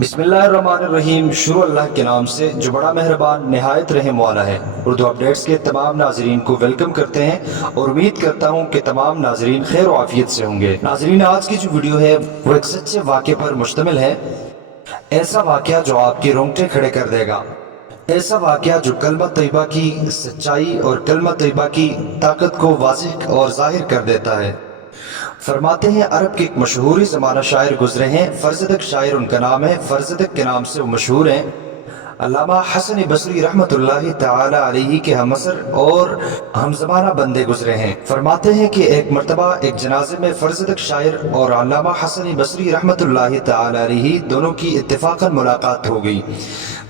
बिस्मिल्लाहिर्रहमानिर्रहीम। शुरू अल्लाह के नाम से जो बड़ा मेहरबान नहायत रहम वाला है। उर्दू अपडेट्स के तमाम नाजरीन को वेलकम करते हैं और उम्मीद करता हूँ कि तमाम नाजरीन खैर और आफियत से होंगे। नाजरीन, आज की जो वीडियो है वो एक सच्चे वाक़े पर मुश्तमिल है। ऐसा वाक़या जो आपके रोंगटे खड़े कर देगा, ऐसा वाक़या जो कलमा तैयबा की सच्चाई और कलमा तैयबा की ताकत को वाज़िह और ज़ाहिर कर देता है। फरमाते हैं, अरब के एक मशहूर ज़माना शायर गुजरे हैं। फर्जदक शायर उनका नाम है, फर्जदक के नाम से वो मशहूर हैं। अल्लामा हसन बसरी रहमतुल्लाहि ताला अलैहि के हमअसर और हमज़माना बंदे गुजरे हैं। फरमाते हैं कि एक मर्तबा एक जनाजे में फर्जदक शायर और अल्लामा हसन बसरी रहमतुल्लाहि ताला अलैहि दोनों की इत्तेफाकन मुलाकात हो गई।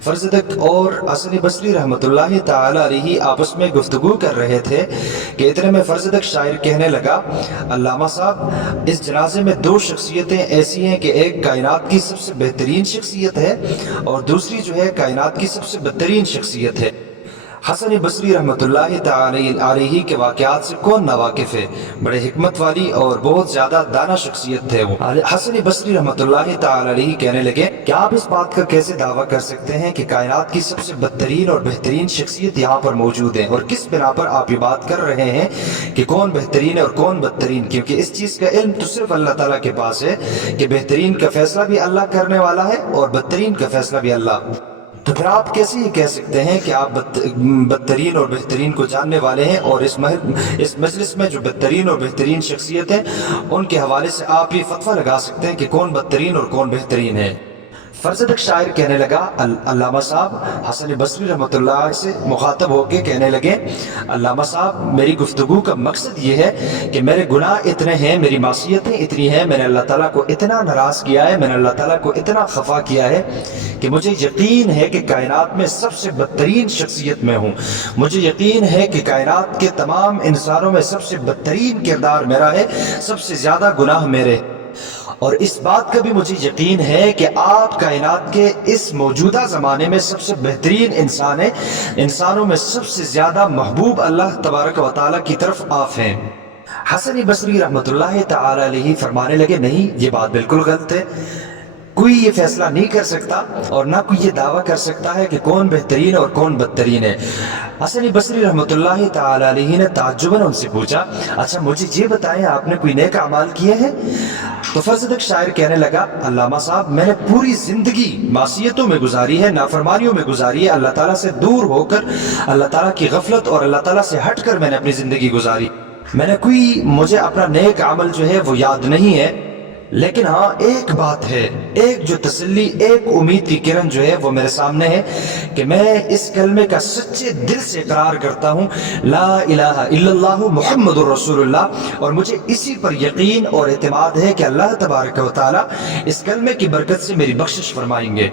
फर्जदक और हसन बसरी रहमतुल्लाहि ताला अलैहि आपस में गुफ्तगू कर रहे थे कि इतने में फर्जदक शायर कहने लगा, अल्लामा साहब, इस जनाजे में दो शख्सियतें ऐसी हैं कि एक कायनात की सबसे बेहतरीन शख्सियत है और दूसरी जो है कायनात की सबसे बदतरीन शख्सियत है। हसन बसरी रहमतुल्लाहि ताला अलैहि के वाक़यात से कौन नावाकिफ़ है। बड़े हिकमत वाली और बहुत ज़्यादा दाना शख्सियत थे वो। हसन बसरी रहमतुल्लाहि ताला अलैहि कहने लगे, क्या आप इस बात का कैसे दावा कर सकते हैं कि कायनात की सबसे बदतरीन और बेहतरीन शख्सियत यहाँ पर मौजूद है, और किस बिना पर आप ये बात कर रहे हैं कि कौन बेहतरीन है और कौन बदतरीन। क्योंकि इस चीज़ का इल्म तो सिर्फ अल्लाह ताला के पास है कि बेहतरीन का फैसला भी अल्लाह करने वाला है और बदतरीन का फैसला भी अल्लाह। तो फिर आप कैसे ये कह सकते हैं कि आप बदतरीन और बेहतरीन को जानने वाले हैं, और इस मजलिस में जो बदतरीन और बेहतरीन शख्सियत हैं उनके हवाले से आप ये फतवा लगा सकते हैं कि कौन बदतरीन और कौन बेहतरीन है। फर्जदक शायर कहने लगा, अल्लामा साहब, हसन बसरी रहमतुल्लाह से मुखातब होके कहने लगे, अल्लामा साहब, मेरी गुफ्तगू का मकसद ये है कि मेरे गुनाह इतने हैं, मेरी मासियतें इतनी हैं, मैंने अल्लाह ताला को इतना नाराज़ किया है, मैंने अल्लाह ताला को इतना खफा किया है कि मुझे यकीन है कि कायनात में सबसे बदतरीन शख्सियत में हूँ। मुझे यकीन है कि कायनात के तमाम इंसानों में सबसे बदतरीन किरदार मेरा है, सबसे ज़्यादा गुनाह मेरे। और इस बात का भी मुझे यकीन है कि आप कायनात के इस मौजूदा ज़माने में सबसे बेहतरीन इंसान हैं, इंसानों में सबसे ज़्यादा महबूब अल्लाह तबारक व तआला की तरफ आप हैं। हसन बसरी रहमतुल्लाहि ताला अलैहि फरमाने लगे, नहीं, ये बात बिल्कुल गलत है। कोई ये फैसला नहीं कर सकता और ना कोई ये दावा कर सकता है कि कौन बेहतरीन और कौन बदतरीन है। हसन बसरी रहमतुल्लाहि ताला अलैहि ने ताज्जुबन उनसे पूछा, अच्छा मुझे ये बताएं, आपने कोई नेक अमाल किए हैं? तो फर्जदक शायर कहने लगा, अल्लामा साहब, मैंने पूरी जिंदगी मासियतों में गुजारी है, नाफरमानियों में गुजारी है, अल्लाह ताला से दूर होकर, अल्लाह ताला की गफलत और अल्लाह ताला से हटकर मैंने अपनी जिंदगी गुजारी। मुझे अपना नेक अमल जो है वो याद नहीं है। लेकिन हाँ, एक बात है, एक जो तसल्ली, एक उम्मीद की किरण जो है वो मेरे सामने है कि मैं इस कलमे का सच्चे दिल से इकरार करता हूँ, ला इलाहा इल्लल्लाहु मुहम्मदुर रसूलुल्लाह, और मुझे इसी पर यकीन और एतमाद है कि अल्लाह तबारक व तआला इस कलमे की बरकत से मेरी बख्शिश फरमाएंगे।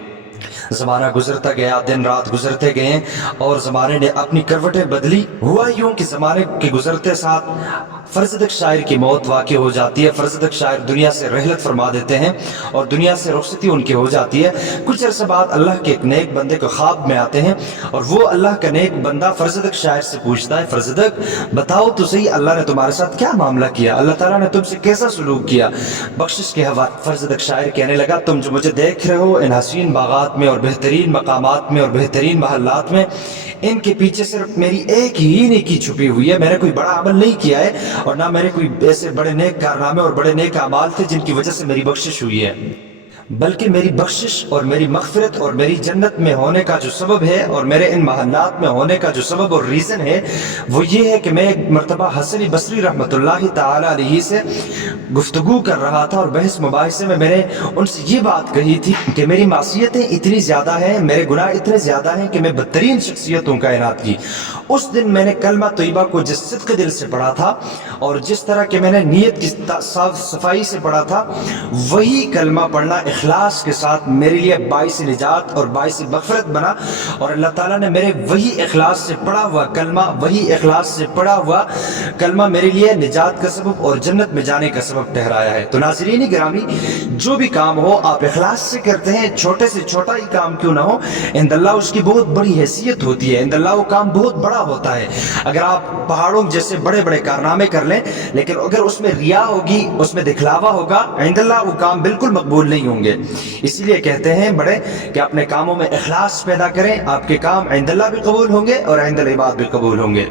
ज़माना गुजरता गया, दिन रात गुजरते गए और ज़माने ने अपनी करवटें बदली। हुआ यूं कि ज़माने के गुजरते साथ फर्जदक शायर की मौत वाक़ई हो जाती है। फर्जदक शायर दुनिया से रहलत फरमा देते हैं और दुनिया से रुखसती उनकी हो जाती है। कुछ अरसे बाद अल्लाह के एक नेक बंदे को ख्वाब में आते हैं और वो अल्लाह का नेक बंदा फर्जदक शायर से पूछता है, फर्जदक, बताओ तो सही, अल्लाह ने तुम्हारे साथ क्या मामला किया, अल्लाह ताला ने तुमसे कैसा सलूक किया, बख्शिश के हवाले। फर्जदक शायर कहने लगा, तुम जो मुझे देख रहे हो इन हसीन बागात में और बेहतरीन मकामात में और बेहतरीन महल्लात में, इनके पीछे सिर्फ मेरी एक ही नेकी छुपी हुई है। मैंने कोई बड़ा अमल नहीं किया है और ना मैंने कोई ऐसे बड़े नेक कारनामे और बड़े नेक अमाल थे जिनकी वजह से मेरी बख्शिश हुई है, बल्कि मेरी बख्शिश और मेरी मगफिरत और मेरी जन्नत में होने का जो सबब है और मेरे इन महल्लात में होने का जो सबब और रीज़न है वो ये है कि मैं एक मरतबा हसन बसरी रहमतुल्लाहि ताला अलैहि से गुफ्तगू कर रहा था और बहस मुबाहिसे में मैंने उनसे ये बात कही थी कि मेरी मासियतें इतनी ज़्यादा हैं, मेरे गुनाह इतने ज़्यादा हैं कि मैं बदतरीन शख्सियत हूँ कायनात की। उस दिन मैंने कलमा तैयबा को जिस सिद्क़ दिल से पढ़ा था और जिस तरह के मैंने नीयत की साफ सफाई से पढ़ा था, वही कलमा पढ़ना इखलास के साथ मेरे लिए बाइस निजात और बाइस मग़फ़िरत बना। और अल्लाह ताला ने मेरे वही इखलास से पढ़ा हुआ कलमा, वही इखलास से पढ़ा हुआ कलमा मेरे लिए निजात का सबब और जन्नत में जाने का सबब ठहराया है। तो नाज़रीन गिरामी, जो भी काम हो आप इखलास से करते हैं, छोटे से छोटा ही काम क्यों ना हो, इंदल्लाह उसकी बहुत बड़ी हैसियत होती है, इंदल्लाह वो काम बहुत बड़ा होता है। अगर आप पहाड़ों जैसे बड़े बड़े कारनामे कर लें, लेकिन अगर उसमें रिया होगी, उसमें दिखलावा होगा, इंदल्लाह वो काम बिल्कुल मकबूल नहीं होंगे। ہوں گے. اسی لیے کہتے ہیں بڑے کہ اپنے کاموں میں اخلاص پیدا کریں, آپ کے کام عند اللہ بھی قبول ہوں گے اور عند العباد بھی قبول ہوں گے.